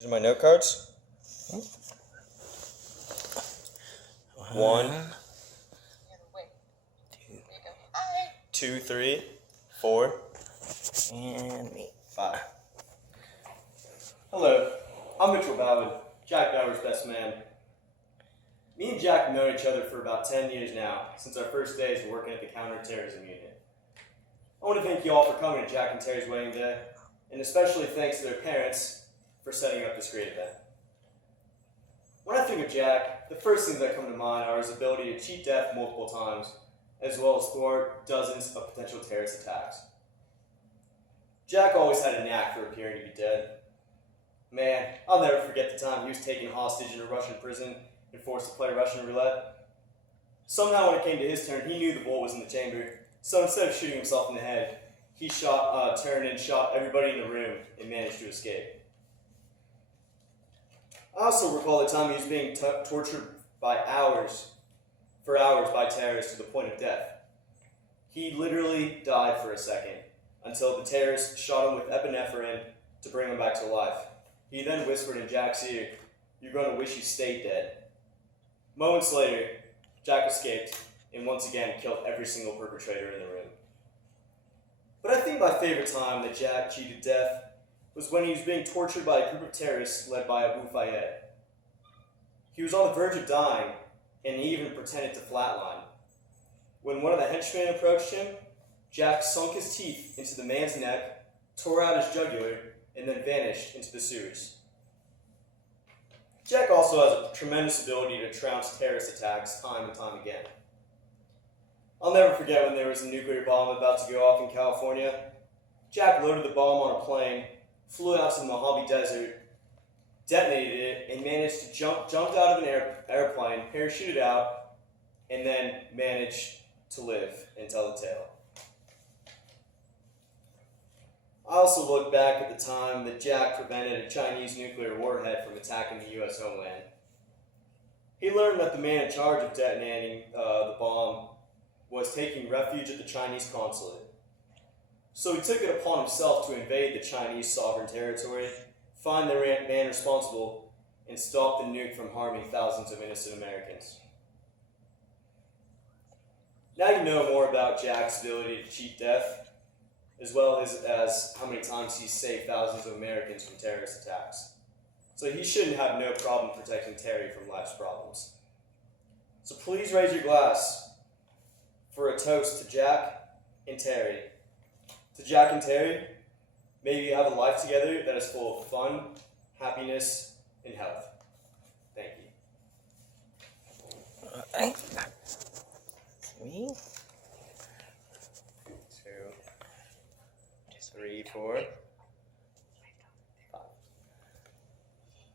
These are my note cards. 1, 2, 3, 4, And me. 5. Hello, I'm Mitchell Balod, Jack Bauer's best man. Me and Jack have known each other for about 10 years now, since our first days working at the counterterrorism unit. I want to thank you all for coming to Jack and Terry's wedding day, and especially thanks to their parents for setting up this great event. When I think of Jack, the first things that come to mind are his ability to cheat death multiple times, as well as thwart dozens of potential terrorist attacks. Jack always had a knack for appearing to be dead. Man, I'll never forget the time he was taken hostage in a Russian prison and forced to play Russian roulette. Somehow when it came to his turn, he knew the bullet was in the chamber, so instead of shooting himself in the head, he turned and shot everybody in the room and managed to escape. I also recall the time he was being tortured for hours by terrorists to the point of death. He literally died for a second until the terrorists shot him with epinephrine to bring him back to life. He then whispered in Jack's ear, "You're going to wish you stayed dead." Moments later, Jack escaped and once again killed every single perpetrator in the room. But I think my favorite time that Jack cheated death was when he was being tortured by a group of terrorists led by Abu Fayyad. He was on the verge of dying, and he even pretended to flatline. When one of the henchmen approached him, Jack sunk his teeth into the man's neck, tore out his jugular, and then vanished into the sewers. Jack also has a tremendous ability to trounce terrorist attacks time and time again. I'll never forget when there was a nuclear bomb about to go off in California. Jack loaded the bomb on a plane, flew out to the Mojave Desert, detonated it, and managed to jumped out of an airplane, parachuted out, and then managed to live and tell the tale. I also look back at the time that Jack prevented a Chinese nuclear warhead from attacking the U.S. homeland. He learned that the man in charge of detonating the bomb was taking refuge at the Chinese consulate. So he took it upon himself to invade the Chinese sovereign territory, find the man responsible, and stop the nuke from harming thousands of innocent Americans. Now you know more about Jack's ability to cheat death, as well as how many times he's saved thousands of Americans from terrorist attacks. So he shouldn't have no problem protecting Terry from life's problems. So please raise your glass for a toast to Jack and Terry. To Jack and Terry, may you have a life together that is full of fun, happiness, and health. Thank you. 3, 2, 3, 4.